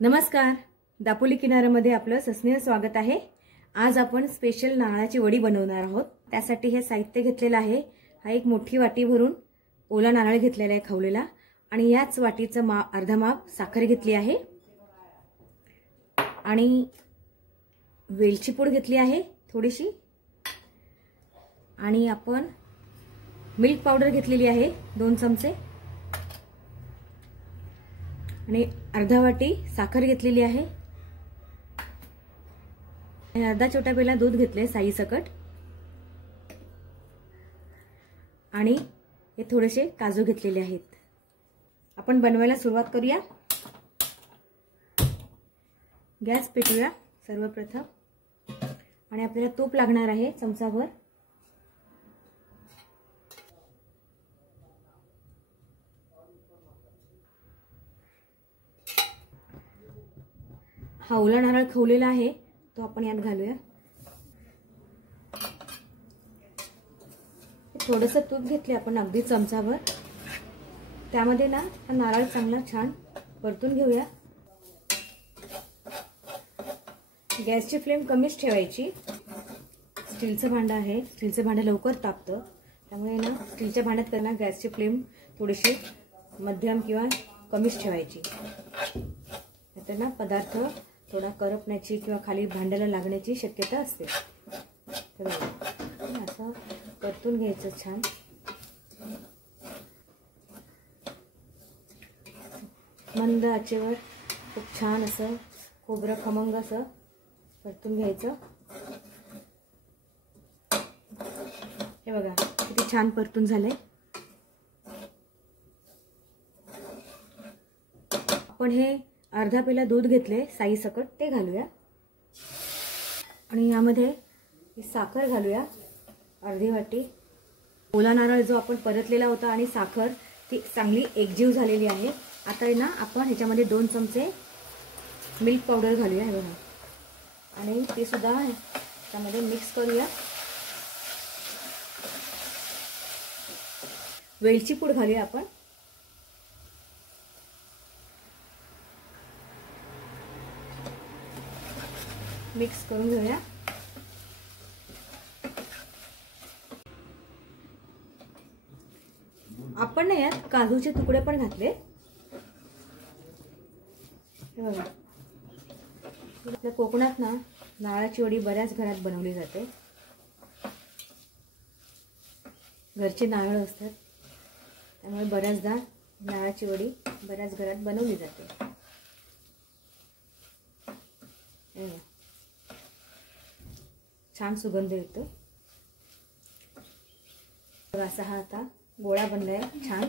नमस्कार, दापोली किनाऱ्यामध्ये आपलं सस्नेह स्वागत आहे। आज आपण स्पेशल नारळाची वडी बनवणार आहोत। त्यासाठी हे साहित्य घेतलेलं आहे। हा एक मोठी वाटी भरून ओला नारळ घेतलेला आहे खवलेला, आणि याच वाटीचं अर्धा माप साखर घेतली आहे, आणि वेलची पूड घेतली आहे थोडीशी, आणि आपण मिल्क पावडर घेतलेली आहे 2 चमचे, आणि अर्धा वाटी साखर घेतलेली आहे, आणि अर्धा छोटा पेला दूध घेतले साई सकट, आणि हे थोडेसे काजू घेतलेले आहेत। आपण बनवायला सुरुवात करूया। गॅस पेटवूया सर्वप्रथम, आणि आपल्याला तूप लागणार आहे चमचाभर। हा ओला नारळ खवलेला आहे तो आपण यात घालूया। थोडंसं तूप घेतले आपण अगदी चमचाभर, त्यामध्ये ना हा नारळ चांगला छान परतून घेऊया। गॅसची फ्लेम कमीच ठेवायची। स्टीलचं भांडं आहे, स्टीलचं भांडं लवकर तापतं, त्यामुळे ना स्टीलच्या भांड्यात करना गॅसची फ्लेम थोडीशी मध्यम किंवा कमीच ठेवायची। नाहीतर ना पदार्थ थोडा करपण्याची किंवा खाली भांड्याला लागण्याची शक्यता असते। तर असं परतून घ्यायचं छान। मंद आचेवर खूप छान असं खोबरं खमंग असं परतून घ्यायचं। हे बघा किती छान परतून झाले। आपण हे अर्धा पेला दूध घेतले साई सकट, ते घालूया, आणि यामध्ये साखर घालूया अर्धी वाटी। ओला नारळ जो आपण परतलेला होता आणि साखर ती चांगली एकजीव झालेली आहे। आता ना आपण ह्याच्यामध्ये 2 चमचे मिल्क पावडर घालूया, हे बघा, आणि ते सुद्धा त्यामध्ये मिक्स करूया। वेलची पूड घालूया आपण, मिक्स करून घेऊया। आपण ना यात काजूचे तुकडे पण घातले। आपल्या कोकणात ना नारळाची वडी बऱ्याच घरात बनवली जाते। घरचे नारळ असतात, त्यामुळे बऱ्याचदा नारळाची वडी बऱ्याच घरात बनवली जाते। छान सुगंध येतो। असा हा आता गोळा बनलाय छान,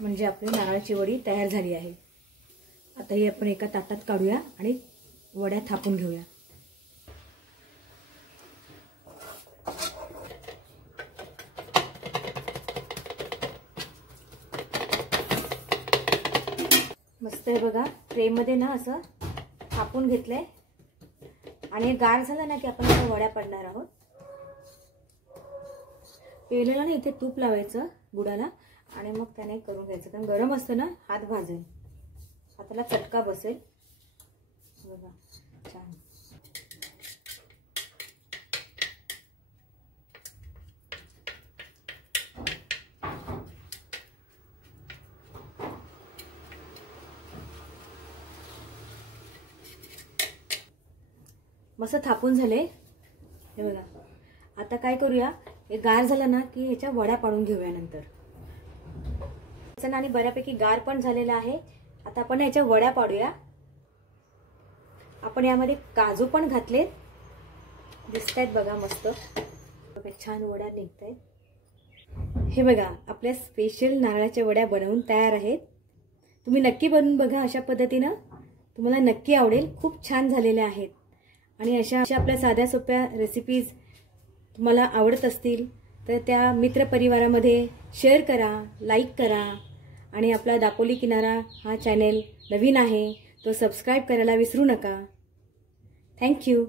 म्हणजे आपली नारळाची वडी तयार झाली आहे। आता ही आपण एका ताटात काढूया आणि वड्या थापून घेऊया। मस्त आहे बघा, ट्रे मध्ये ना असं थापून घेतलंय, आणि गार झालं ना की आपण आता वड्या पडणार आहोत। पेलेला ना इथे तूप लावायचं बुडाला, आणि मग त्याने करून घ्यायचं, कारण गरम असतं ना, हात भाजेल, हाताला चटका बसेल। बघा छान। मस्त थापून झाले, हे बघा। आता काय करूया, हे गार झालं ना की ह्याच्या वड्या पाडून घेऊया नंतर। आणि बऱ्यापैकी गार पण झालेला आहे। आता आपण ह्याच्या वड्या पाडूया। आपण यामध्ये काजू पण घातले, दिसतायत बघा मस्त, छान वड्या निघतायत। हे बघा आपल्या स्पेशल नारळाच्या वड्या बनवून तयार आहेत। तुम्ही नक्की बनवून बघा, अशा पद्धतीनं तुम्हाला नक्की आवडेल। खूप छान झालेल्या आहेत, आणि अशा आपल्या साध्या सोप्या रेसिपीज तुम्हाला आवडत असतील तर त्या मित्रपरिवारामध्ये शेअर करा, लाईक करा, आणि आपला दापोली किनारा हा चॅनेल नवीन आहे तो सबस्क्राईब करायला विसरू नका। थँक्यू।